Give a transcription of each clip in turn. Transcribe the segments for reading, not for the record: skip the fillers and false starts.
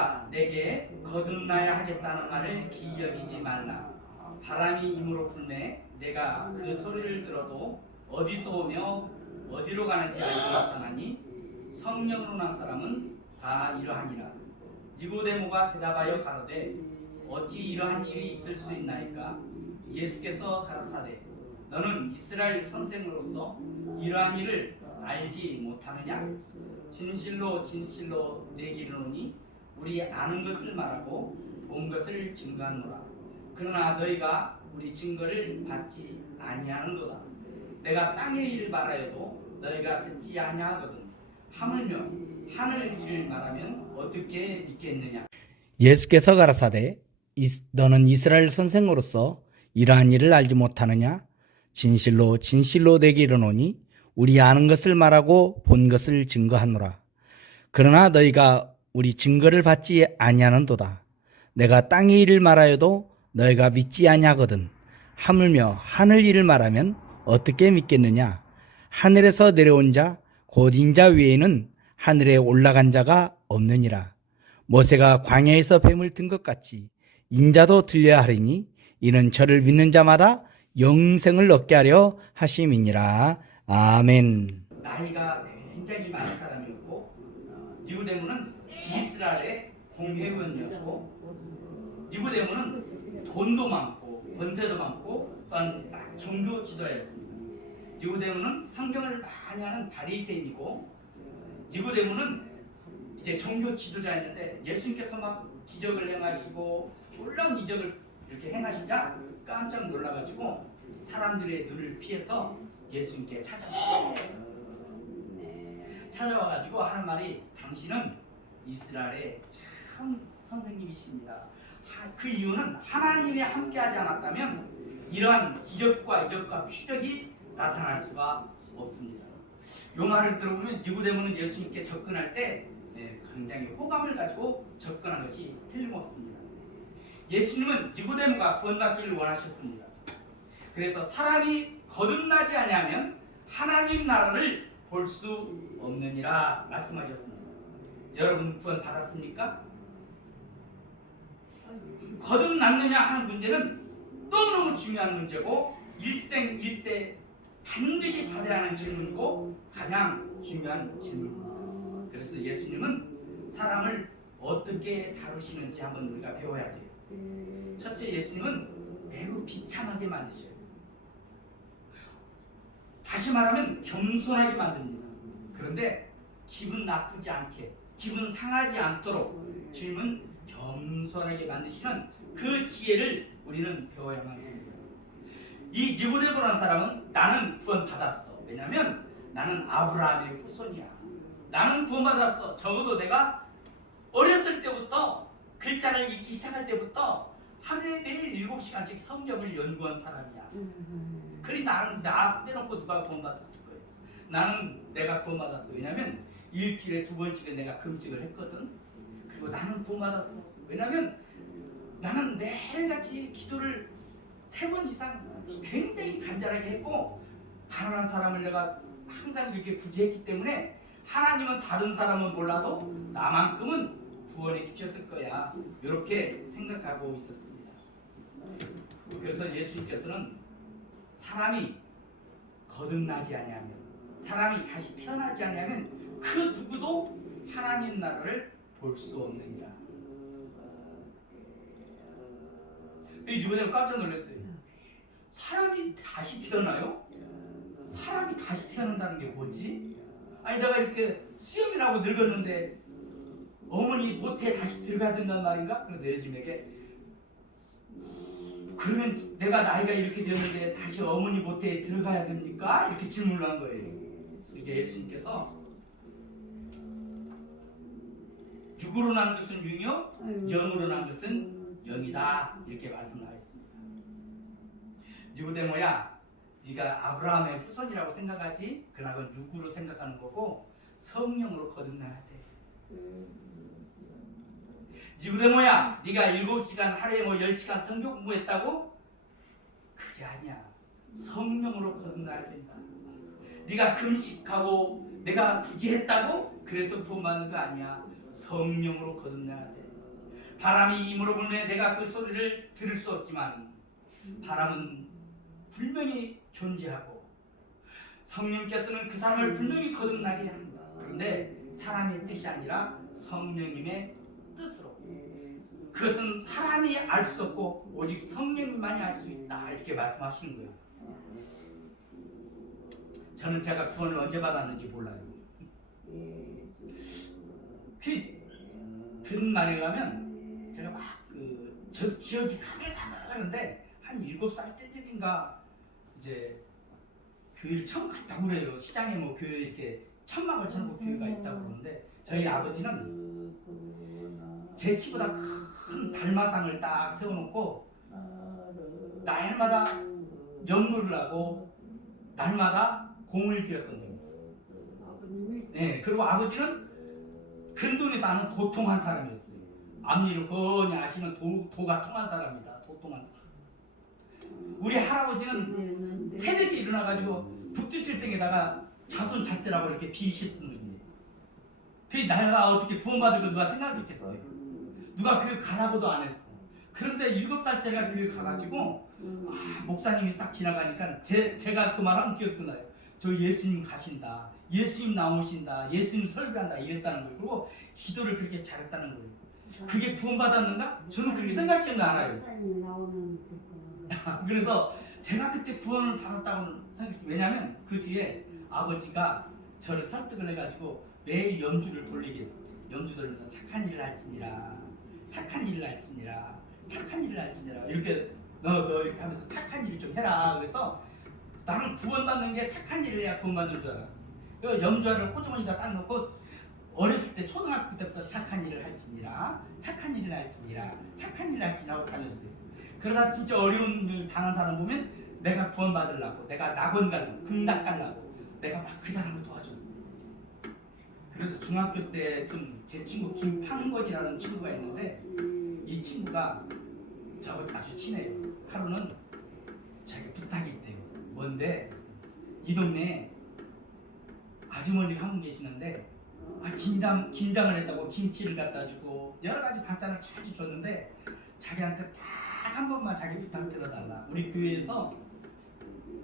내가 내게 거듭나야 하겠다는 말을 기여기지 말라. 바람이 임으로 불매 내가 그 소리를 들어도 어디서 오며 어디로 가는지 알지 못하나니 성령으로 난 사람은 다 이러하니라. 니고데모가 대답하여 가로되 어찌 이러한 일이 있을 수 있나이까? 예수께서 가라사대 너는 이스라엘 선생으로서 이러한 일을 알지 못하느냐? 진실로 진실로 내게 이르노니 우리 아는 것을 말하고 본 것을 증거하노라. 그러나 너희가 우리 증거를 받지 아니하는도다. 내가 땅의 일을 말하여도 너희가 듣지 아니하거든. 하물며 하늘 일을 말하면 어떻게 믿겠느냐? 예수께서 가라사대 너는 이스라엘 선생으로서 이러한 일을 알지 못하느냐? 진실로 진실로 내게 이르노니 우리 아는 것을 말하고 본 것을 증거하노라. 그러나 너희가 우리 증거를 받지 아니하는도다. 내가 땅의 일을 말하여도 너희가 믿지 아니하거든. 하물며 하늘 일을 말하면 어떻게 믿겠느냐? 하늘에서 내려온 자 곧 인자 외에는 하늘에 올라간 자가 없느니라. 모세가 광야에서 뱀을 든 것 같이 인자도 들려야 하리니 이는 저를 믿는 자마다 영생을 얻게 하려 하심이니라. 아멘. 나이가 굉장히 많은 사람이었고 니고데모는 이스라엘의 공회원이었고 니고데모는 돈도 많고 권세도 많고 또한 종교 지도자였습니다. 니고데모는 성경을 많이 하는 바리새인이고 니고데모는 이제 종교 지도자였는데 예수님께서 막 기적을 행하시고 놀라운 이적을 이렇게 행하시자 깜짝 놀라가지고 사람들의 눈을 피해서 예수님께 찾아와가지고 하는 말이 당신은 이스라엘의 참 선생님이십니다. 그 이유는 하나님이 함께하지 않았다면 이러한 기적과 이적과 표적이 나타날 수가 없습니다. 이 말을 들어보면 니고데모는 예수님께 접근할 때 굉장히 호감을 가지고 접근한 것이 틀림없습니다. 예수님은 니고데모가 구원받기를 원하셨습니다. 그래서 사람이 거듭나지 아니하면 하나님 나라를 볼 수 없느니라 말씀하셨습니다. 여러분 구원 받았습니까? 거듭났느냐 하는 문제는 너무너무 중요한 문제고 일생일대 반드시 받아야 하는 질문이고 가장 중요한 질문입니다. 그래서 예수님은 사람을 어떻게 다루시는지 한번 우리가 배워야 돼요. 첫째, 예수님은 매우 비참하게 만드셔요. 다시 말하면 겸손하게 만듭니다. 그런데 기분 나쁘지 않게, 기분 상하지 않도록 주님은 겸손하게 만드시는 그 지혜를 우리는 배워야만 합니다. 이 니고데모라는 사람은 나는 구원 받았어. 왜냐하면 나는 아브라함의 후손이야. 나는 구원 받았어. 적어도 내가 어렸을 때부터 글자를 읽기 시작할 때부터 하루에 매일 7시간씩 성경을 연구한 사람이야. 그리 나 빼놓고 누가 구원 받았을 거예요. 나는 내가 구원 받았어. 왜냐하면 일주일에 2번씩은 내가 금식을 했거든. 그리고 나는 구원 받았어. 왜냐하면 나는 매일같이 기도를 3번 이상 굉장히 간절하게 했고 가난한 사람을 내가 항상 이렇게 구제했기 때문에 하나님은 다른 사람은 몰라도 나만큼은 구원해 주셨을 거야. 이렇게 생각하고 있었습니다. 그래서 예수님께서는 사람이 거듭나지 아니하면, 사람이 다시 태어나지 아니하면 그 누구도 하나님 나라를 볼 수 없느니라. 이번에 깜짝 놀랐어요. 사람이 다시 태어나요? 사람이 다시 태어난다는 게 뭐지? 아니 내가 이렇게 수염이라고 늙었는데 어머니 모태에 다시 들어가야 된단 말인가? 그래서 예수님에게 그러면 내가 나이가 이렇게 되었는데 다시 어머니 모태에 들어가야 됩니까? 이렇게 질문을 한 거예요. 그러니까 예수님께서 육으로 난 것은 육이요 영으로 난 것은 영이다 이렇게 말씀하셨습니다. 니고데모야, 네가 아브라함의 후손이라고 생각하지? 그러나 그건 육으로 생각하는 거고 성령으로 거듭나야 돼. 니고데모야, 네가 7시간 하루에 10시간 성경 공부했다고? 그게 아니야. 성령으로 거듭나야 된다. 네가 금식하고 내가 구제했다고? 그래서 구원받는 거 아니야. 성령으로 거듭나야 돼. 바람이 임으로 불매 내가 그 소리를 들을 수 없지만 바람은 분명히 존재하고 성령께서는 그 사람을 분명히 거듭나게 합니다. 그런데 사람의 뜻이 아니라 성령님의 뜻으로, 그것은 사람이 알 수 없고 오직 성령님만이 알 수 있다, 이렇게 말씀하시는 거예요. 저는 제가 구원을 언제 받았는지 몰라요. 들은 말에 의하면 제가 저 기억이 가물가물하는데 한 7살 때쯤인가 이제 교회를 처음 갔다고 그래요. 시장에 뭐 교회 이렇게 천막을 쳐놓고 교회가 있다고 그러는데 저희 아버지는 제 키보다 큰 달마상을 딱 세워놓고 날마다 연물을 하고 날마다 공을 들였던 거예요. 네, 그리고 아버지는 근동에서 아는 도통한 사람이었어요. 앞니를 훤히 아시면 도가 통한 사람이다. 도통한 사람. 우리 할아버지는 새벽에 일어나가지고 북두칠생에다가 자손 잣대라고 이렇게 비시던 분이에요. 그게 내가 어떻게 구원받을 거 누가 생각했겠어요? 누가 교회 가라고도 안 했어. 그런데 7살짜리가 교회 가가지고 목사님이 싹 지나가니까 제가 그 말하면 기억도 나요. 저 예수님 가신다, 예수님 나오신다, 예수님 설교한다 이랬다는 거예요. 그리고 기도를 그렇게 잘했다는 거예요. 그게 구원받았는가? 저는 그렇게 생각지는 않아요. 그래서 제가 그때 구원을 받았다고는 생각해요. 왜냐하면 그 뒤에 아버지가 저를 설득을 해가지고 매일 염주를 돌리게 했어요. 염주 돌리면서 착한 일을 할지니라, 착한 일을 할지니라, 착한 일을 할지니라, 이렇게 너 이렇게 하면서 착한 일을 좀 해라. 그래서 나는 구원받는 게 착한 일을 해야 구원받는 줄 알았어. 그 염주알을 호주머니에다 딱 넣고 어렸을 때 초등학교 때부터 착한 일을 할지니라, 착한 일을 할지니라, 착한 일을 할지니라 하고 다녔어요. 그러다 진짜 어려운 일 당한 사람 보면 내가 구원받으려고, 내가 낙원 가려고, 극락 가려고 내가 막 그 사람을 도와줬어요. 그래서 중학교 때 좀 제 친구 김판권이라는 친구가 있는데 이 친구가 저하고 아주 친해요. 하루는 자기 부탁이 있대요. 뭔데? 이 동네에 아주머니가 한 분 계시는데 김장을 했다고 김치를 갖다 주고 여러 가지 반찬을 자주 줬는데 자기한테 딱 한 번만 자기 부탁 들어달라. 우리 교회에서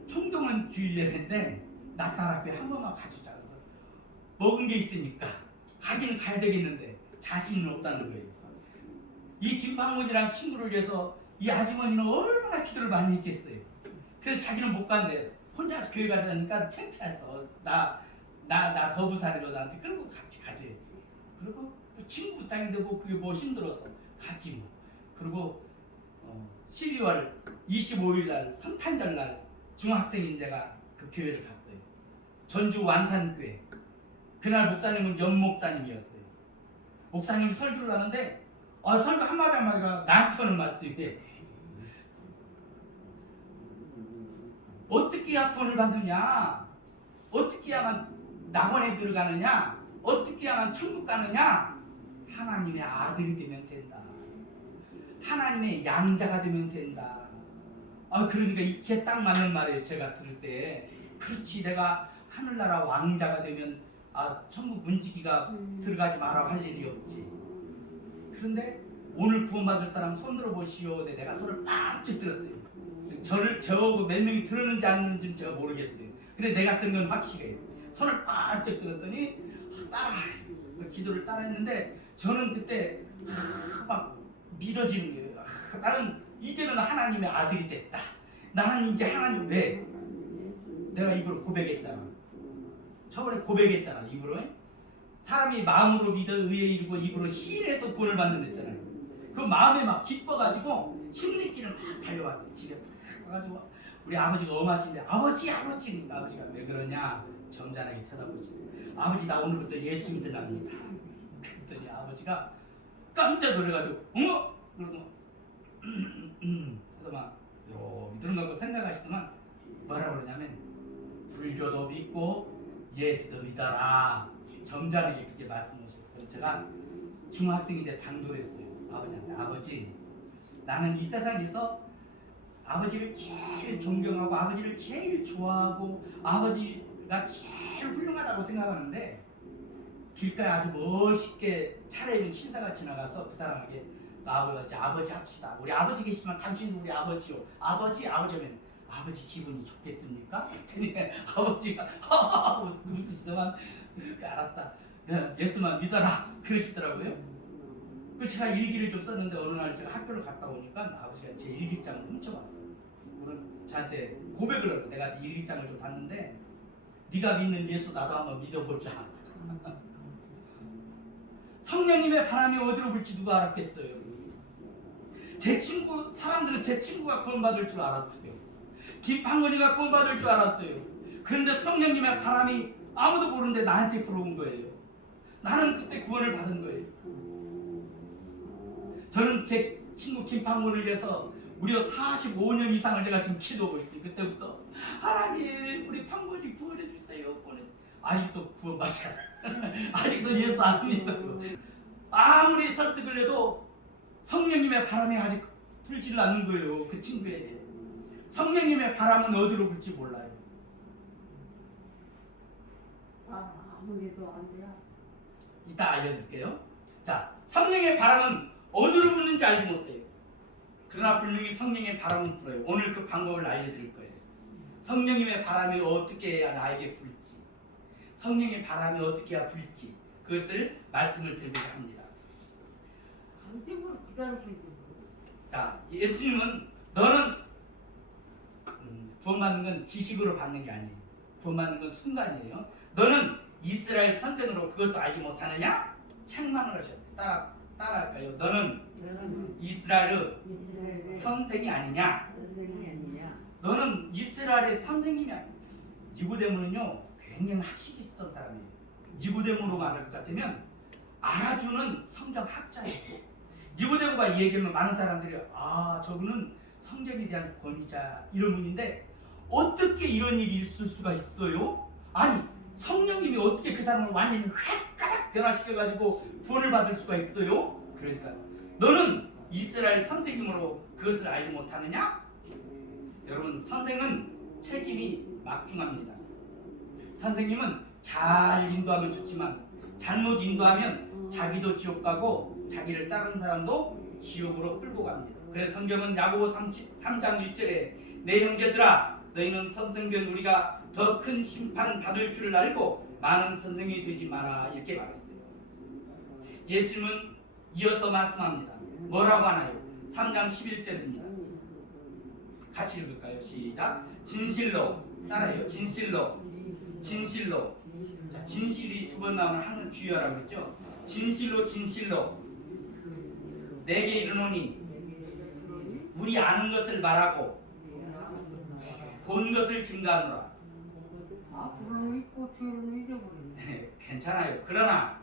총동원 주일예배인데 나타나 교회 한 번만 가주자. 그래서 먹은 게 있으니까 가기는 가야 되겠는데 자신은 없다는 거예요. 이 김방문이랑 친구를 위해서 이 아주머니는 얼마나 기도를 많이 했겠어요. 그래서 자기는 못 간대. 혼자 교회 가자니까 창피했어. 나 거부사리로 나한테 끌고 같이 가지. 그리고 그 친구 부탁인데 뭐 그게 뭐 힘들었어. 가지 뭐. 그리고 12월 25일 날 성탄절 날 중학생인 데가 그 교회를 갔어요. 전주 완산교회. 그날 목사님은 연목사님이었어요. 목사님이 설교를 하는데 설교 한마디 한마디가 나한테 하는 말씀이에요. 어떻게 해야 구원을 받느냐? 어떻게 해야만 낙원에 들어가느냐? 어떻게 해야만 천국 가느냐? 하나님의 아들이 되면 된다. 하나님의 양자가 되면 된다. 그러니까 이치에 딱 맞는 말이에요. 제가 들을 때 그렇지, 내가 하늘나라 왕자가 되면 천국 문지기가 들어가지 마라 할 일이 없지. 그런데 오늘 구원받을 사람 손 들어보시오. 내가 손을 빡쭉 들었어요. 저하고 몇 명이 들었는지 안 들었는지는 제가 모르겠어요. 근데 내가 들은 건 확실해요. 손을 빡쭉 들었더니 따라해. 기도를 따라했는데 저는 그때 막 믿어지는 거예요. 나는 이제는 하나님의 아들이 됐다. 나는 이제 하나님, 왜? 내가 입으로 고백했잖아. 저번에 고백했잖아. 입으로. 사람이 마음으로 믿어 의에 이르고 입으로 시인해서 구원을 받는 했잖아요. 그 마음에 막 기뻐가지고 심리길을 막 달려왔어요. 집에 막 가가지고 우리 아버지가 엄하신데 아버지가 왜 그러냐? 점잖하게 쳐다보지. 아버지, 나 오늘부터 예수 믿으랍니다. 그랬더니 아버지가 깜짝 놀래가지고 그러고 그래서 막 믿는 거고 생각하시더만 뭐라 그러냐면 불교도 믿고 예수도 믿어라. 점잖하게 그렇게 말씀하시고. 그래서 제가 중학생이 때 당돌했어요. 아버지한테. 아버지, 나는 이 세상에서 아버지를 제일 존경하고 아버지를 제일 좋아하고 아버지가 제일 훌륭하다고 생각하는데 길가에 아주 멋있게 차례인 신사가 지나가서 그 사람에게 아버지 합시다. 우리 아버지 계시지만 당신도 우리 아버지요. 아버지면 아버지 기분이 좋겠습니까? 그랬더니 아버지가 웃으시더만 알았다. 예수만 믿어라 그러시더라고요. 그 제가 일기를 좀 썼는데 어느 날 제가 학교를 갔다 오니까 아버지가 제 일기장을 훔쳐왔어요. 그런 저한테 고백을 하고 내가 네 일기장을 좀 봤는데 네가 믿는 예수 나도 한번 믿어보자. 성령님의 바람이 어디로 불지 누가 알았겠어요? 사람들은 제 친구가 구원받을 줄 알았어요. 김판건이가 구원받을 줄 알았어요. 그런데 성령님의 바람이 아무도 모르는데 나한테 불어온 거예요. 나는 그때 구원을 받은 거예요. 저는 제 친구 김판건을 위해서 무려 45년 이상을 제가 지금 기도하고 있어요. 그때부터 하나님 우리 판건이 구원해 주세요. 아직도 구원받지 않아요. 아직도 예수 안 믿고 아무리 설득을 해도 성령님의 바람이 아직 불지를 않는 거예요. 그 친구에게 성령님의 바람은 어디로 불지 몰라요. 아무래도 안 돼요. 이따 알려드릴게요. 자, 성령의 바람은 어디로 부는지 알지 못해요. 그러나 분명히 성령의 바람은 불어요. 오늘 그 방법을 알려드릴 거예요. 성령님의 바람이 어떻게 해야 나에게 불지, 성령의 바람이 어떻게 해야 불지, 그것을 말씀을 드리고자 합니다. 자, 예수님은 너는 구원받는 건 지식으로 받는 게 아니에요. 구원받는 건 순간이에요. 너는 이스라엘 선생으로 그것도 알지 못하느냐? 책망을 하셨어요. 따라할까요? 너는 이스라엘의 선생이 아니냐? 너는 이스라엘의 선생님이 아니냐? 니고데모는요 굉장히 학식이 있었던 사람이에요. 니고데모로 말할 것 같으면 알아주는 성경학자예요. 니고데모가 이 얘기하면 많은 사람들이 저분은 성경에 대한 권위자 이런 분인데 어떻게 이런 일이 있을 수가 있어요? 아니 성령님이 어떻게 그 사람을 완전히 획가닥 변화시켜가지고 구원을 받을 수가 있어요? 그러니까 너는 이스라엘 선생님으로 그것을 알지 못하느냐? 여러분 선생은 책임이 막중합니다. 선생님은 잘 인도하면 좋지만 잘못 인도하면 자기도 지옥 가고 자기를 따르는 사람도 지옥으로 끌고 갑니다. 그래서 성경은 야고보 3장 1절에 내 형제들아 너희는 선생된 우리가 더 큰 심판 받을 줄을 알고 많은 선생이 되지 마라 이렇게 말했어요. 예수님은 이어서 말씀합니다. 뭐라고 하나요? 3장 11절입니다. 같이 읽을까요? 시작. 진실로 따라해요. 진실로 자, 진실이 두 번 나오면 항상 주의하라고 했죠. 진실로 내게 이르노니 우리 아는 것을 말하고 본 것을 증가하노라. 앞으로 있고 뒤로는 잊어버리네. 괜찮아요. 그러나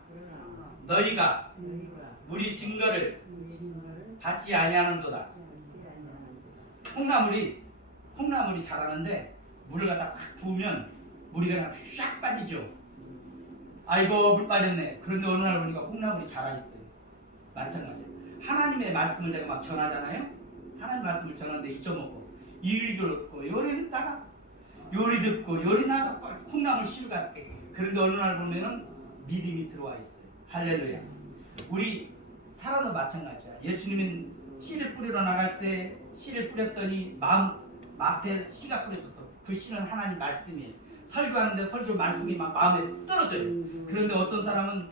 너희가 우리 증거를 받지 아니하는도다. 콩나물이 자라는데 물을 갖다 확 부으면 물이 그냥 샥 빠지죠. 아이고 물 빠졌네. 그런데 어느 날 보니까 콩나물이 자라있어요. 마찬가지예요. 하나님의 말씀을 내가 막 전하잖아요. 하나님 말씀을 전하는데 잊어먹고 일 듣고 요리 듣다가 요리 듣고 요리 나가고 콩나물 씨가 그런데 어느 날 보면은 믿음이 들어와 있어요. 할렐루야. 우리 사람도 마찬가지야. 예수님은 씨를 뿌리러 나갈 때 씨를 뿌렸더니 마음에 씨가 뿌려졌어. 그 씨는 하나님 말씀이에요. 설교하는데 설교 말씀이 막 마음에 떨어져요. 그런데 어떤 사람은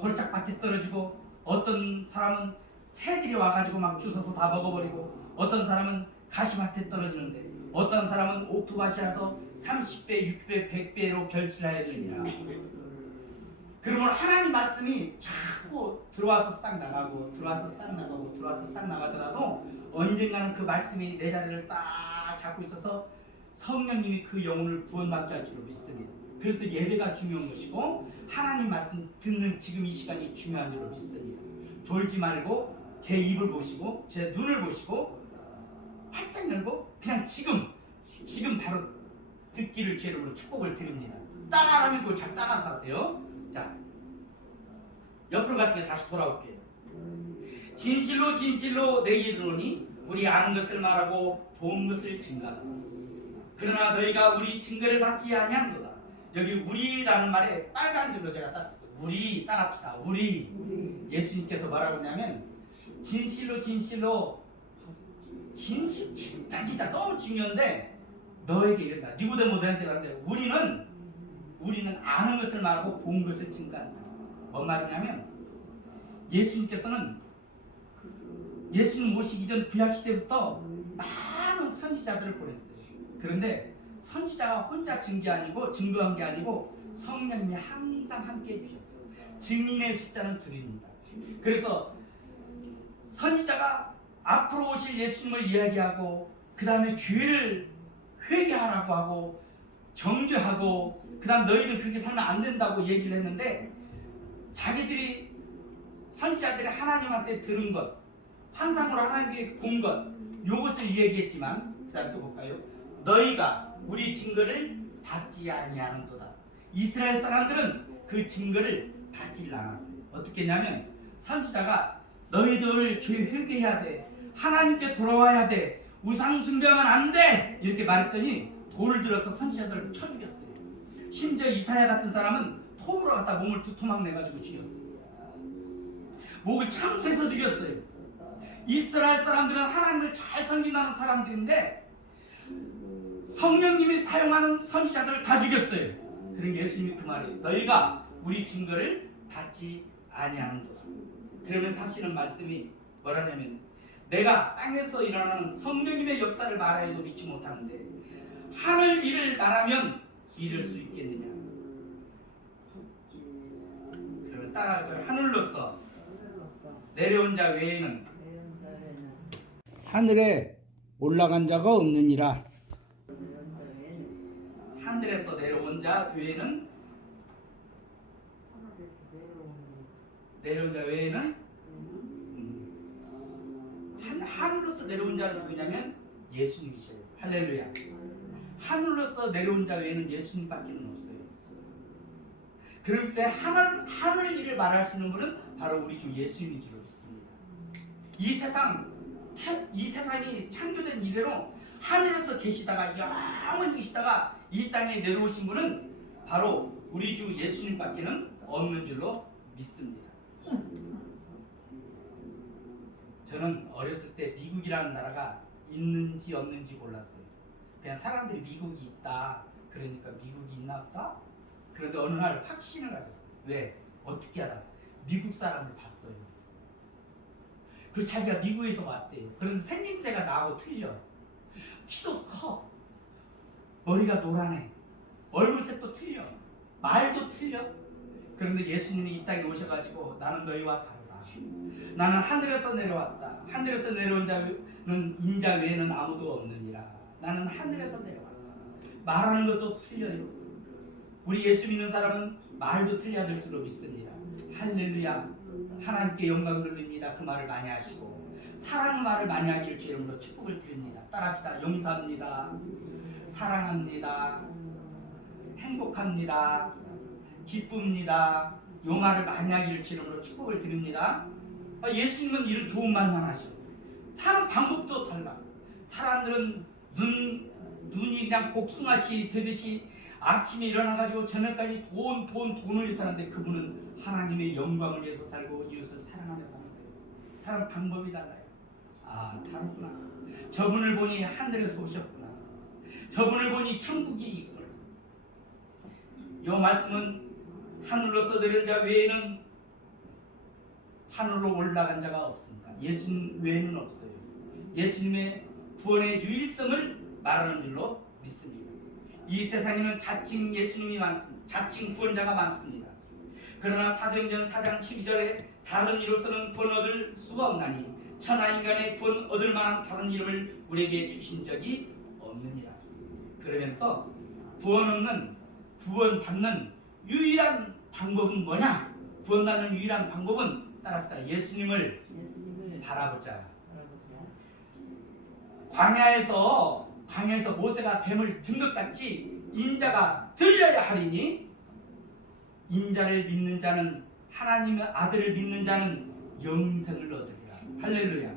돌짝밭에 떨어지고 어떤 사람은 새들이 와가지고 막 주워서 다 먹어버리고 어떤 사람은 가시밭에 떨어지는데 어떤 사람은 옥토밭이 와서 30배, 6배, 100배로 결실하였느니라. 그러면 하나님 말씀이 자꾸 들어와서 싹 나가고 들어와서 싹 나가고 들어와서 싹 나가더라도 언젠가는 그 말씀이 내 자리를 딱 잡고 있어서 성령님이 그 영혼을 구원받게 할 줄로 믿습니다. 그래서 예배가 중요한 것이고 하나님 말씀 듣는 지금 이 시간이 중요한 줄로 믿습니다. 졸지 말고 제 입을 보시고 제 눈을 보시고 활짝 열고 그냥 지금 바로 듣기를 제 이름으로 축복을 드립니다. 따라하면 그걸 잘 따라서 하세요. 자, 옆으로 갔으니까 다시 돌아올게요. 진실로 내게 이르노니 우리 아는 것을 말하고 본 것을 증거하노라. 그러나 너희가 우리 증거를 받지 아니하는도다. 여기 우리라는 말에 빨간 줄로 제가 땄어요. 우리 따라합시다. 우리. 예수님께서 뭐라고 하냐면 진실로 진짜 너무 중요한데 너에게 이른다. 니고데모한테 가는데 우리는 아는 것을 말하고 본 것을 증거한다. 뭔 말이냐면 예수님께서는 예수님 오시기 전 구약시대부터 많은 선지자들을 보냈어요. 그런데 선지자가 혼자 증거한 게 아니고 성령님이 항상 함께 해주셨어요. 증인의 숫자는 둘입니다. 그래서 선지자가 앞으로 오실 예수님을 이야기하고 그 다음에 죄를 회개하라고 하고 정죄하고 그 다음 너희들 그렇게 살면 안 된다고 얘기를 했는데 자기들이 선지자들이 하나님한테 들은 것 환상으로 하나님께 본 것 요것을 얘기했지만 그 다음 또 볼까요? 너희가 우리 증거를 받지 아니하는도다. 이스라엘 사람들은 그 증거를 받지 않았어요. 어떻게 했냐면 선지자가 너희들 죄 회개해야 돼. 하나님께 돌아와야 돼. 우상 숭배하면 안 돼. 이렇게 말했더니 돌을 들어서 선지자들을 쳐 죽였어요. 심지어 이사야 같은 사람은 톱으로 갖다 몸을 두 토막 내가지고 죽였어요. 목을 참새서 죽였어요. 이스라엘 사람들은 하나님을 잘 섬긴다는 사람들인데 성령님이 사용하는 선지자들을 다 죽였어요. 그럼 예수님이 그 말이에요. 너희가 우리 증거를 받지 아니하는도다. 그러면 사실은 말씀이 뭐라냐면 내가 땅에서 일어나는 성령님의 역사를 말하여도 믿지 못하는데 하늘 일을 말하면 믿을 수 있겠느냐. 그러면 따라가요. 하늘로서 내려온 자 외에는 하늘에 올라간 자가 없느니라. 하늘에서 내려온 자 외에는 하늘로서 내려온 자는 누구냐면 예수님이셔요. 할렐루야. 하늘로서 내려온 자 외에는 예수님밖에 없어요. 그럴 때 하늘 일을 말할 수 있는 분은 바로 우리 주 예수님인 줄 믿습니다. 이 세상이 창조된 이래로 하늘에서 계시다가 영원히 계시다가 이 땅에 내려오신 분은 바로 우리 주 예수님밖에는 없는 줄로 믿습니다. 저는 어렸을 때 미국이라는 나라가 있는지 없는지 몰랐어요. 그냥 사람들이 미국이 있다. 그러니까 미국이 있나 보다. 그런데 어느 날 확신을 가졌어요. 왜? 어떻게 하다 미국 사람을 봤어요. 그리고 자기가 미국에서 왔대요. 그런데 생김새가 나하고 틀려. 키도 커. 머리가 노란해. 얼굴색도 틀려. 말도 틀려. 그런데 예수님이 이 땅에 오셔가지고 나는 너희와 다르다. 나는 하늘에서 내려왔다. 하늘에서 내려온 자는 인자 외에는 아무도 없느니라. 나는 하늘에서 내려왔다. 말하는 것도 틀려요. 우리 예수 믿는 사람은 말도 틀려야 될 줄로 믿습니다. 할렐루야. 하나님께 영광 돌립니다. 그 말을 많이 하시고 사랑의 말을 많이 하기를 주 이름으로 축복을 드립니다. 따라합시다. 용서합니다. 사랑합니다. 행복합니다. 기쁩니다. 요 말을 많이 하기를 주 이름으로 축복을 드립니다. 예수님은 이런 좋은 말만 하셔. 사는 방법도 달라. 사람들은 눈이 그냥 복숭아씨 되듯이 아침에 일어나가지고 저녁까지 돈을 위해서 사는데 그분은 하나님의 영광을 위해서 살고 이웃을 사랑하며 사는 거예요. 사람 방법이 달라요. 아, 다르구나. 저분을 보니 하늘에서 오셨구나. 저분을 보니 천국이 있구나. 이 말씀은 하늘로서 내려온 자 외에는 하늘로 올라간 자가 없습니다. 예수님 외에는 없어요. 예수님의 구원의 유일성을 말하는 줄로 믿습니다. 이 세상에는 자칭 예수님이 많습니다. 자칭 구원자가 많습니다. 그러나 사도행전 4장 12절에 다른 이로서는 구원 얻을 수가 없나니 천하 인간의 구원 얻을 만한 다른 이름을 우리에게 주신 적이 없느니라. 그러면서 구원받는 유일한 방법은 뭐냐? 구원받는 유일한 방법은 따라합시다. 예수님을 바라보자. 광야에서 모세가 뱀을 든 것 같이 인자가 들려야 하리니 인자를 믿는 자는 하나님의 아들을 믿는 자는 영생을 얻으리라. 할렐루야.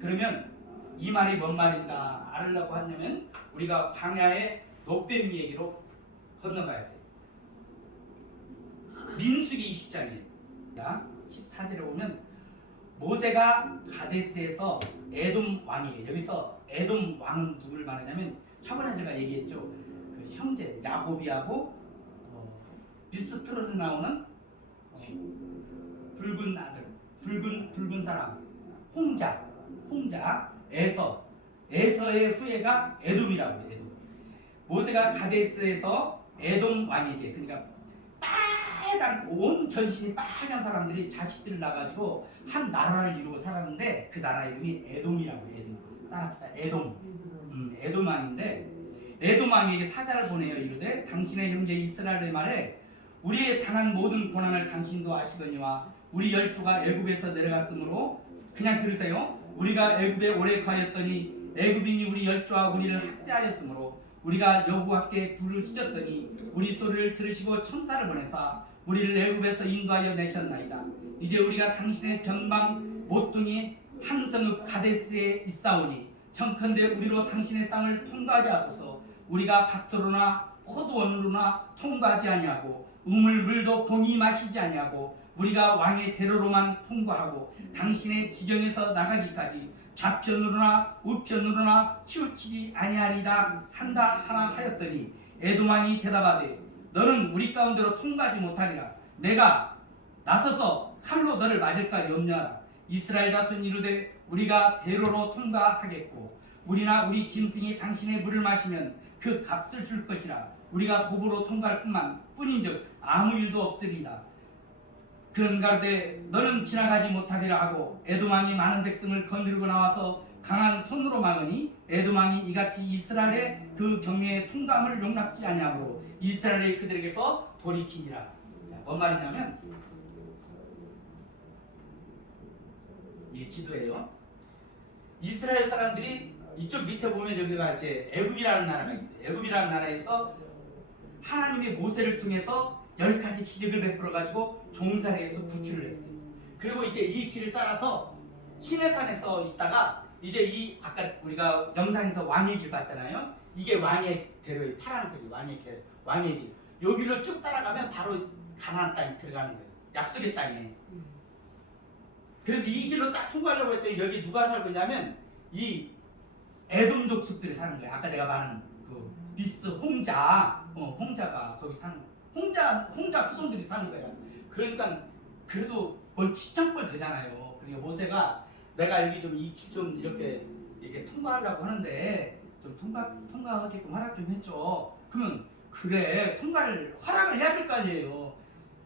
그러면 이 말이 뭔 말인가 알으려고 하냐면 우리가 광야의 노뱀 얘기로 건너가야 돼. 민수기 20장에 14절에 보면 모세가 가데스에서 에돔 왕에게, 여기서 에돔 왕은 누구를 말하냐면 저번에 제가 얘기했죠. 그 형제 야곱이하고 비스트롯에 나오는 붉은 아들, 붉은 사람, 홍자, 에서의 후예가 에돔이라고 해요. 에돔. 모세가 가데스에서 에돔 왕에게, 그러니까 빨간 온 전신이 빨간 사람들이 자식들을 낳아가지고 한 나라를 이루고 살았는데 그 나라 이름이 에돔이라고 해요. 에돔. 따라합시다. 에돔 왕인데 에돔 왕에게 사자를 보내어 이르되 당신의 형제 이스라엘의 말에 우리의 당한 모든 고난을 당신도 아시거니와 우리 열조가 애굽에서 내려갔으므로 그냥 들으세요. 우리가 애굽에 오래 거하였더니 애굽인이 우리 열조와 우리를 학대하였으므로 우리가 여호와께 불을 찢었더니 우리 소리를 들으시고 천사를 보내사 우리를 애굽에서 인도하여 내셨나이다. 이제 우리가 당신의 변방 모퉁이 한성읍 가데스에 있사오니 청컨대 우리로 당신의 땅을 통과하게 하소서. 우리가 밭으로나 포도원으로나 통과하지 아니하고 우물물도 공히 마시지 아니하고 우리가 왕의 대로로만 통과하고 당신의 지경에서 나가기까지 좌편으로나 우편으로나 치우치지 아니하리다 하라 하였더니 에돔 왕이 대답하되 너는 우리 가운데로 통과하지 못하리라. 내가 나서서 칼로 너를 맞을까 염려하라. 이스라엘 자손 이르되 우리가 대로로 통과하겠고 우리나 우리 짐승이 당신의 물을 마시면 그 값을 줄 것이라. 우리가 도보로 통과할 뿐인즉 아무 일도 없으리이다. 그런가로되 너는 지나가지 못하리라 하고 에돔 왕이 많은 백성을 거느리고 나와서 강한 손으로 막으니 에돔 왕이 이같이 이스라엘의 그 경매의 통감을 용납지 아니하므로 이스라엘이 그들에게서 돌이키니라. 뭔 말이냐면 이게 지도예요. 이스라엘 사람들이 이쪽 밑에 보면 여기가 이제 애굽이라는 나라가 있어요. 애굽이라는 나라에서 하나님이 모세를 통해서 10가지 기적을 베풀어 가지고 종살이에서 구출을 했어요. 그리고 이제 이 길을 따라서 시내산에서 있다가 이제 이 아까 우리가 영상에서 왕의 길 봤잖아요. 이게 왕의 대로의 파란색이 왕의 길. 여기로 쭉 따라가면 바로 가나안 땅에 들어가는 거예요. 약속의 땅에. 그래서 이 길로 딱 통과하려고 했더니 여기 누가 살고 있냐면 이 에돔 족속들이 사는 거예요. 아까 내가 말한 그 비스 홍자가 거기 사는 거예요. 홍자 후손들이 사는 거야. 그러니까 그래도 뭘 치천벌 되잖아요. 그러니까 모세가 내가 여기 좀 이 길 좀 이렇게 통과하려고 하는데 좀 통과하게끔 허락 좀 해줘. 그러면 그래 허락을 해야 될 거 아니에요.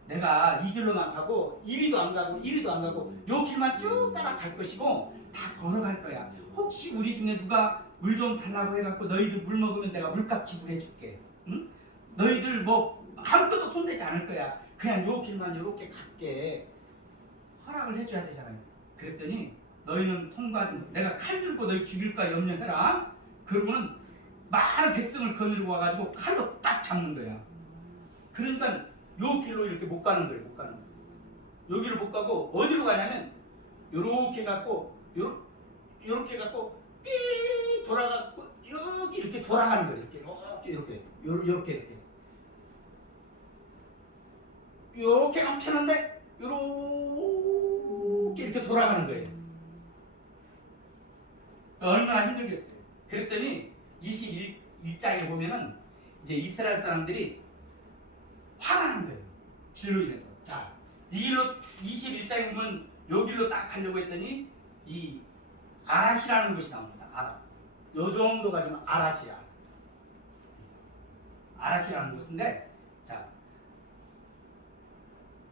내가 이 길로만 가고 이리도 안 가고 요 길만 쭉 따라갈 것이고 다 걸어갈 거야. 혹시 우리 중에 누가 물 좀 달라고 해갖고 너희들 물 먹으면 내가 물값 지불해줄게. 응? 너희들 뭐 아무것도 손대지 않을 거야. 그냥 요 길만 요렇게 갈게. 허락을 해줘야 되잖아요. 그랬더니 너희는 내가 칼 들고 너희 죽일까 염려해라. 그러면 많은 백성을 거느리고 와가지고 칼로 딱 잡는 거야. 그러니까 요 길로 이렇게 못 가는 거예요. 여기를 못 가고 어디로 가냐면 요렇게 갖고 요렇게 갖고 삐 돌아가고 이렇게 돌아가는 거예요. 이렇게 감치는데 이렇게 돌아가는 거예요. 얼마나 힘들겠어요. 그랬더니 21장에 보면은 이제 이스라엘 사람들이 화가 난 거예요. 길로 인해서. 자, 이 길로 21장에 보면 요 길로 딱 가려고 했더니 이 아랏이라는 곳이 나옵니다. 요 정도가 좀 아랏이라는 곳인데, 자,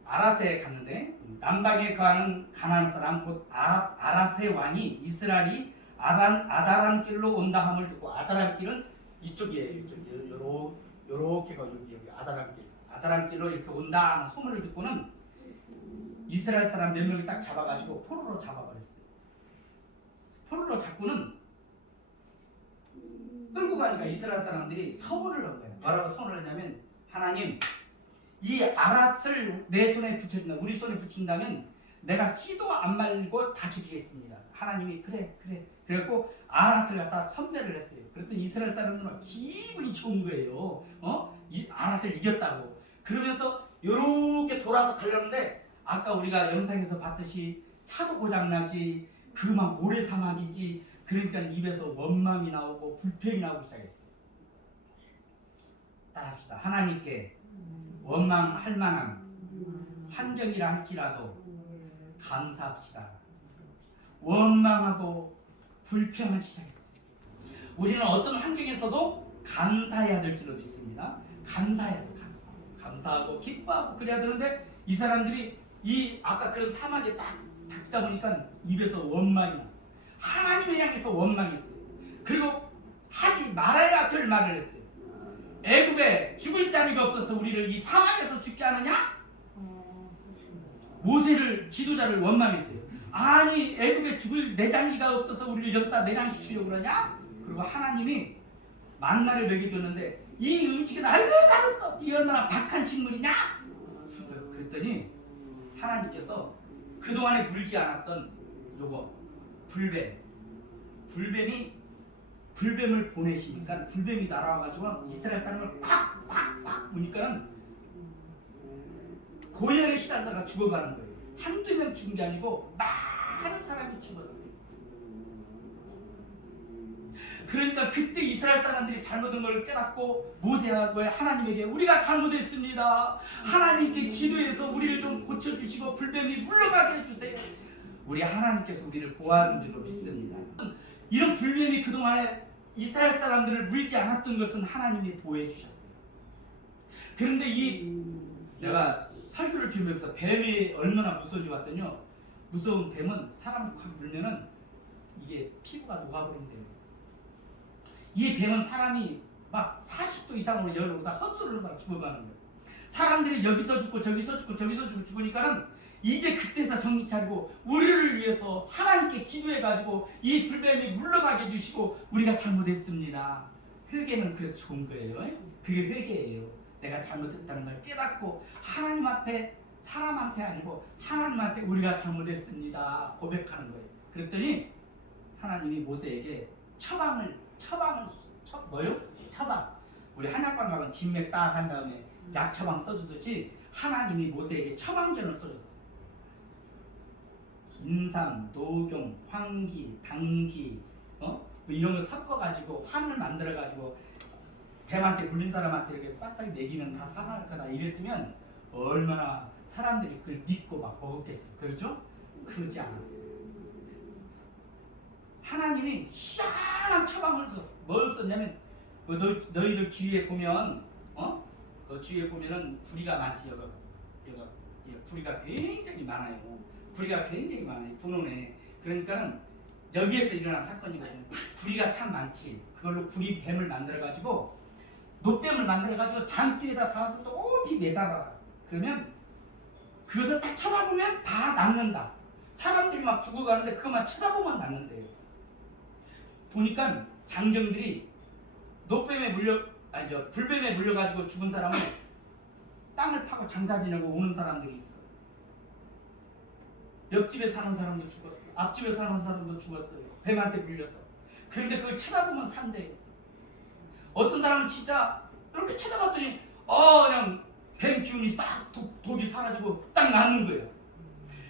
아랏에 갔는데 남방에 거하는 가나안 사람 곧 아랏의 왕이 이스라엘이 아다람 길로 온다 함을 듣고, 아다람 길은 이쪽이에요. 요렇게가 여기 아다람 길로 이렇게 온다 소문을 듣고는 이스라엘 사람 몇 명이 딱 잡아가지고 포로로 잡아버렸어요. 포로로 잡고는 끌고 가니까 이스라엘 사람들이 서원을 한 거예요. 뭐라고 서원을 했냐면, 하나님, 이 아랏을 내 손에 붙여준다. 우리 손에 붙인다면 내가 씨도 안 말고 다 죽이겠습니다. 하나님이 그래. 그래갖고 아랏을 갖다 선배를 했어요. 그랬더니 이스라엘 사람들은 기분이 좋은 거예요. 이 아랏을 이겼다고. 그러면서 요렇게 돌아서 가려는데 아까 우리가 영상에서 봤듯이 차도 고장나지, 그 막 모래사막이지. 그러니까 입에서 원망이 나오고 불평이 나오기 시작했어요. 따라합시다. 하나님께 원망할 만한 환경이라 할지라도 감사합시다. 원망하고 불평하기 시작했어요. 우리는 어떤 환경에서도 감사해야 될 줄로 믿습니다. 감사해야 돼요. 감사하고 기뻐하고 그래야 되는데 이 사람들이 이 아까 그런 사막에 딱 닥치다 보니까 입에서 원망이 나요. 하나님을 향해서 원망했어요. 그리고 하지 말아야 될 말을 했어요. 애굽에 죽을 자리가 없어서 우리를 이 사막에서 죽게 하느냐? 모세를 지도자를 원망했어요. 아니 애굽에 죽을 매장기가 없어서 우리를 여기다 매장시키려고 그러냐? 그리고 하나님이 만나를 먹여줬는데 이 음식은 아유 맛없어. 이 얼마나 박한 식물이냐? 그랬더니 하나님께서 그동안에 물지 않았던 요거 불뱀을 보내시니까 불뱀이 날아와가지고 이스라엘 사람을 콱콱콱 무니까는 고열에 시달다가 죽어가는 거예요. 한두 명 죽은 게 아니고 많은 사람이 죽었어요. 그러니까 그때 이스라엘 사람들이 잘못한 걸 깨닫고 모세하고 하나님에게 우리가 잘못했습니다. 하나님께 기도해서 우리를 좀 고쳐주시고 불뱀이 물러가게 해주세요. 우리 하나님께서 우리를 보호하는 줄로 믿습니다. 이런 불뱀이 그동안에 이스라엘 사람들을 물지 않았던 것은 하나님이 보호해 주셨어요. 그런데 내가 설교를 들으면서 뱀이 얼마나 무서운지 봤더니요. 무서운 뱀은 사람을 확 물면은 이게 피부가 녹아버린대요. 이 뱀은 사람이 막 40도 이상으로 열을 오다 헛소리를 하다가 죽어가는 거예요. 사람들이 여기서 죽고 저기서 죽고 저기서 죽고 죽으니까는 이제 그때서 정신 차리고 우리를 위해서 하나님께 기도해가지고 이 불뱀이 물러가게 해주시고 우리가 잘못했습니다. 회개는 그래서 좋은 거예요. 그게 회개예요. 내가 잘못했다는 걸 깨닫고 하나님 앞에 사람한테 아니고 하나님 앞에 우리가 잘못했습니다 고백하는 거예요. 그랬더니 하나님이 모세에게 처방. 우리 한약방 가면 진맥 딱 한 다음에 약 처방 써주듯이 하나님이 모세에게 처방전을 써줬어요. 인삼, 녹용, 황기, 당기, 뭐 이런 거 섞어가지고 환을 만들어가지고 뱀한테 물린 사람한테 이렇게 싹싹 먹이면 다 살아날 거다 이랬으면 얼마나 사람들이 그걸 믿고 막 먹었겠어요. 그렇죠? 그러지 않았어요. 하나님이 희한한 처방을 써. 뭘 썼냐면 너희들 주위에 보면 그 주위에 보면은 구리가 많지. 여가 구리가 굉장히 많아요. 분홍에. 그러니까는 여기에서 일어난 사건이거든요. 구리가 참 많지. 그걸로 구리뱀을 만들어가지고 노뱀을 만들어가지고 장대에다 달아서 높이 매달아라. 그러면 그것을 딱 쳐다보면 다 낫는다. 사람들이 막 죽어가는데 그것만 쳐다보면 낫는데요. 보니까 장정들이 불뱀에 물려가지고 죽은 사람은 땅을 파고 장사 지내고 오는 사람들이 있어. 옆집에 사는 사람도 죽었어요. 앞집에 사는 사람도 죽었어요. 뱀한테 물려서. 그런데 그걸 쳐다보면 산대요. 어떤 사람은 진짜 이렇게 쳐다봤더니 그냥 뱀 기운이 싹 독이 사라지고 딱 낫는 거예요.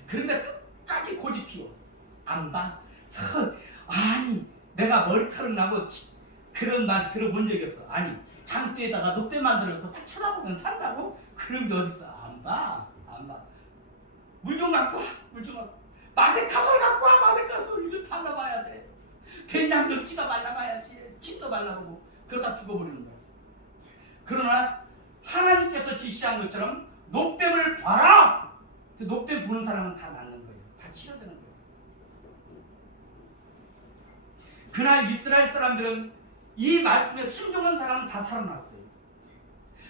그런데 끝까지 고집 피워. 안 봐? 아니 내가 머리털은 나고 그런 말 들어본 적이 없어. 아니 장대에다가 녹대 만들어서 딱 쳐다보면 산다고? 그런 게 어딨어. 안 봐. 물 좀 갖고 와. 마데카솔 갖고 와. 마데카솔 이거 발라봐야 돼. 된장 좀 찍어 발라봐야지. 침도 발라보고 그러다 죽어버리는 거야. 그러나 하나님께서 지시한 것처럼 녹뱀을 봐라. 녹뱀 보는 사람은 다 낫는 거예요. 다 치료되는 거예요. 그날 이스라엘 사람들은 이 말씀에 순종한 사람은 다 살아났어요.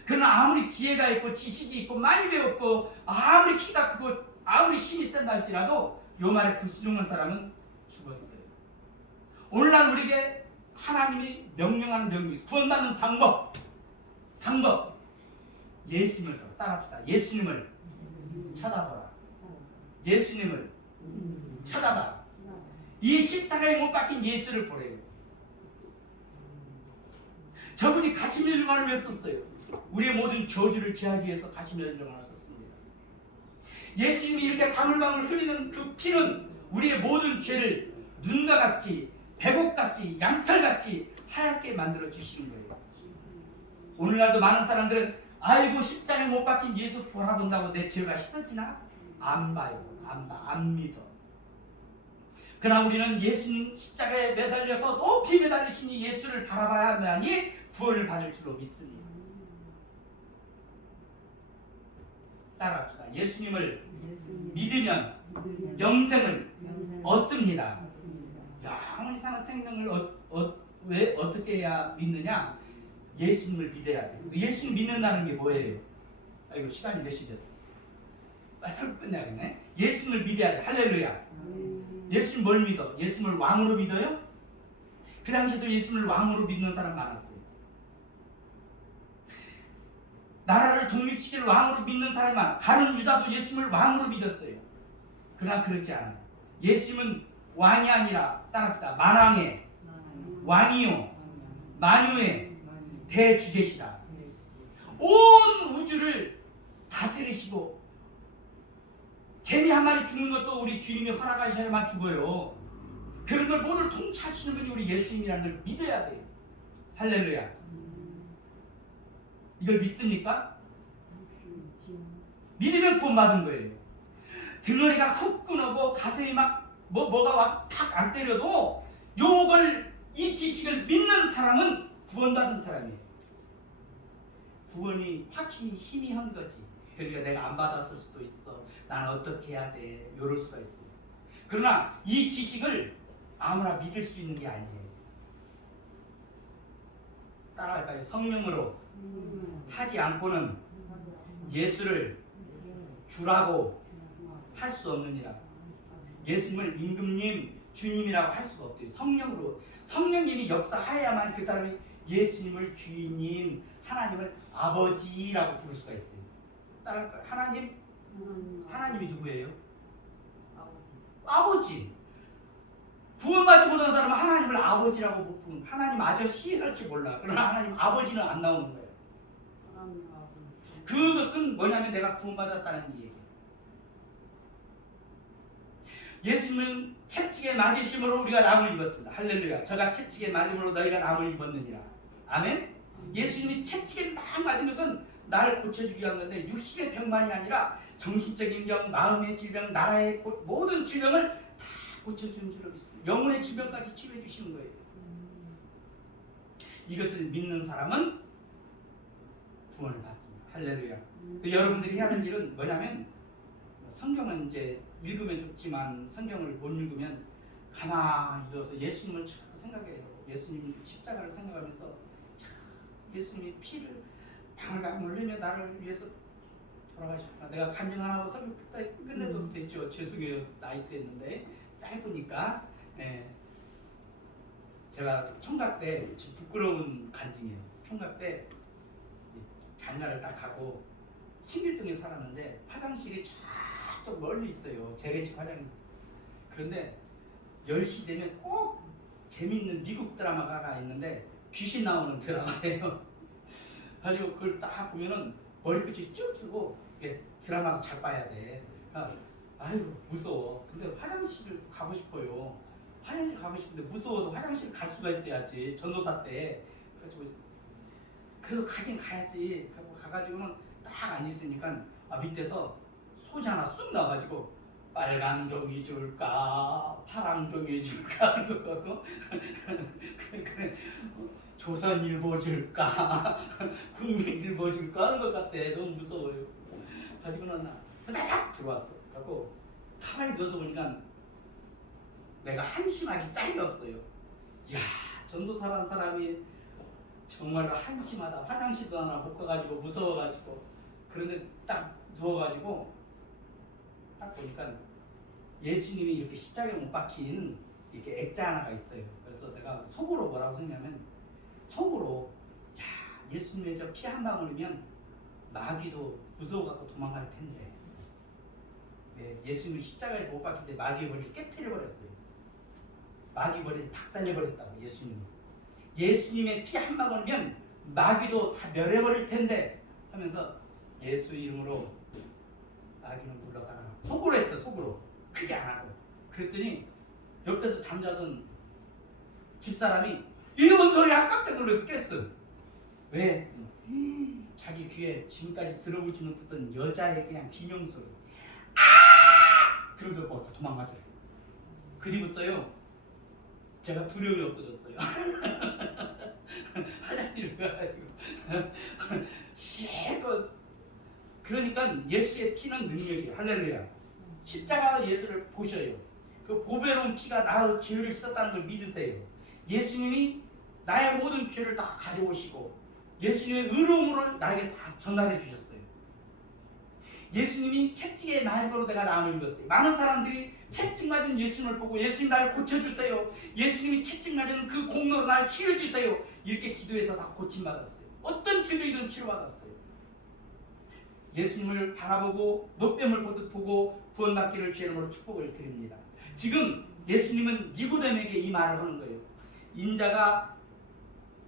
그러나 아무리 지혜가 있고 지식이 있고 많이 배웠고 아무리 키가 크고 아무리 힘이 센다 할지라도 요 말에 불순종한 사람은 죽었어요. 오늘날 우리에게 하나님이 명령하는 명령이 있어요. 구원받는 방법 예수님을 따라합시다. 예수님을 쳐다봐라. 예수님을 쳐다봐라. 이 십자가에 못 박힌 예수를 보래요. 저분이 가시면류관을 왜 썼어요? 우리의 모든 저주를 제하기 위해서 가시면류관을 썼습니다. 예수님이 이렇게 방울방울 흘리는 그 피는 우리의 모든 죄를 눈과 같이 백옥같이 양털같이 하얗게 만들어 주시는 거예요. 오늘날도 많은 사람들은 아이고 십자가에 못 박힌 예수 바라본다고 내 죄가 씻어지나? 안 봐요. 안 믿어. 그러나 우리는 예수님 십자가에 매달려서 높이 매달리시니 예수를 바라봐야만이 구원을 받을 줄로 믿습니다. 따라합시다. 예수님을 믿으면 영생을 얻습니다. 영원히 사는 생명을 왜 어떻게 해야 믿느냐? 예수님을 믿어야 돼요. 예수님 믿는다는 게 뭐예요? 이거 시간이 몇 시 됐어? 빨리 끝내야겠네. 예수님을 믿어야 돼. 할렐루야. 예수님 뭘 믿어? 예수님을 왕으로 믿어요? 그 당시에도 예수님을 왕으로 믿는 사람 많았어요. 나라를 독립시킬 왕으로 믿는 사람이 많아. 가룟 유다도 예수님을 왕으로 믿었어요. 그러나 그렇지 않아요. 예수님은 왕이 아니라 따라합시다. 만왕의 왕이요 만유의 대주제시다. 온 우주를 다스리시고 개미 한 마리 죽는 것도 우리 주님이 허락하셔야만 죽어요. 그런 걸 모두를 통치하시는 분이 우리 예수님이라는 걸 믿어야 돼요. 할렐루야. 이걸 믿습니까? 믿으면 구원받은 거예요. 등어리가 훅 끊어고 가슴이 막 뭐가 와서 탁 안 때려도 이 지식을 믿는 사람은 구원받은 사람이에요. 구원이 확실히 힘이 한 거지. 그러니까 내가 안 받았을 수도 있어. 난 어떻게 해야 돼? 이럴 수가 있어요. 그러나 이 지식을 아무나 믿을 수 있는 게 아니에요. 따라할까요? 성령으로 하지 않고는 예수를 주라고 할 수 없느니라. 예수님을 임금님, 주님이라고 할 수가 없대요. 성령으로. 성령님이 역사하야만 그 사람이 예수님을 주인님, 하나님을 아버지라고 부를 수가 있어요. 따라할까요? 하나님이 누구예요? 아버지. 구원받지 못한 사람은 하나님을 아버지라고 못 부르는, 하나님 아저씨랄지 몰라. 그러나 하나님 아버지는 안 나오는 거예요. 그것은 뭐냐면 내가 구원받았다는 얘기예요. 예수님은 채찍에 맞으심으로 우리가 남을 입었습니다. 할렐루야. 저가 채찍에 맞음으로 너희가 남을 입었느니라. 아멘. 예수님이 채찍에 막 맞으면서 나를 고쳐주기 위한 건데 육신의 병만이 아니라 정신적인 병, 마음의 질병, 나라의 모든 질병을 다 고쳐주는 줄로 믿습니다. 영혼의 질병까지 치료해 주시는 거예요. 이것을 믿는 사람은 구원을 받습니다. 할렐루야. 여러분들이 해야 할 일은 뭐냐면 성경은 이제 읽으면 좋지만 성경을 못 읽으면 가만히 누워서 예수님을 자꾸 생각해요. 예수님 십자가를 생각하면서 예수님이 피를 방울방울 흘려 나를 위해서 돌아가셨구나. 내가 간증 안 하고 설교 끝내도 되죠. 죄송해요. 나이트 했는데 짧으니까. 제가 총각 때 부끄러운 간증이에요. 총각 때 장가를 딱 가고 신길동에 살았는데 화장실이 저쪽 멀리 있어요. 재래식 화장. 그런데 10시 되면 꼭 재밌는 미국 드라마가 있는데 귀신 나오는 드라마예요. 가지고 그걸 딱 보면은 머리끝이 쭉 쓰고 드라마도 잘 봐야 돼. 그러니까 아유 무서워. 근데 화장실을 가고 싶어요. 화장실 가고 싶은데 무서워서 화장실 갈 수가 있어야지. 전도사 때. 그래가지고 그래도 가긴 가야지. 가가지고는 딱 앉았으니까 밑에서 소리 하나 쑥 나와가지고 빨간 종이 줄까 파란 종이 줄까 하는 거 같고 그래 조선일보 줄까 국민일보 줄까 하는 것 같아. 너무 무서워요. 가지고는 후다닥 들어왔어. 그래갖고 가만히 누워서 보니까 내가 한심하기 짝이 없어요. 이야 전도사란 사람이 정말로 한심하다. 화장실도 하나 못 가가지고 무서워가지고. 그런데 딱 누워가지고 딱 보니까 예수님이 이렇게 십자가에 못 박힌 이렇게 액자 하나가 있어요. 그래서 내가 속으로 뭐라고 생각하면 속으로 야 예수님의 저 피 한 방울이면 마귀도 무서워갖고 도망갈 텐데 예수님이 십자가에 못 박힐 때 마귀의 머리를 깨트려 버렸어요. 마귀 머리를 박살내버렸다고. 예수님의 피 한 방울이면 마귀도 다 멸해버릴 텐데 하면서 예수 이름으로 마귀는 물러가라 속으로 했어요. 속으로 크게 안 하고. 그랬더니 옆에서 잠자던 집사람이 이게 뭔 소리야? 깜짝 놀라서 깼어. 왜? 자기 귀에 지금까지 들어보지 못했던 여자의 그냥 비명소리. 아! 그러면서 벌써 도망가더래. 그리부터요 제가 두려움이 없어졌어요. 하나님을 가가지고 실컷. 그러니까 예수의 피는 능력이에요. 할렐루야. 십자가 예수를 보셔요. 그 보배로운 피가 나의 죄를 씻었다는 걸 믿으세요. 예수님이 나의 모든 죄를 다 가져오시고 예수님의 의로움을 나에게 다 전달해 주셨어요. 예수님이 채찍의 말씀으로 내가 나음을 입었어요. 많은 사람들이 채찍 맞은 예수님을 보고 예수님 나를 고쳐주세요. 예수님이 채찍 맞은 그 공로로 나를 치료해주세요. 이렇게 기도해서 다 고침받았어요. 어떤 질병이든 치료받았어요. 예수님을 바라보고 노뱀을 보듯 보고 구원받기를 주의 이름으로 축복을 드립니다. 지금 예수님은 니고데모에게 이 말을 하는 거예요. 인자가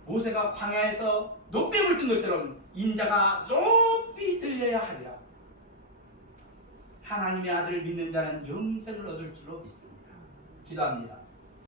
모세가 광야에서 노뱀을 든 것처럼 인자가 높이 들려야 하리라. 하나님의 아들을 믿는 자는 영생을 얻을 줄로 믿습니다. 기도합니다.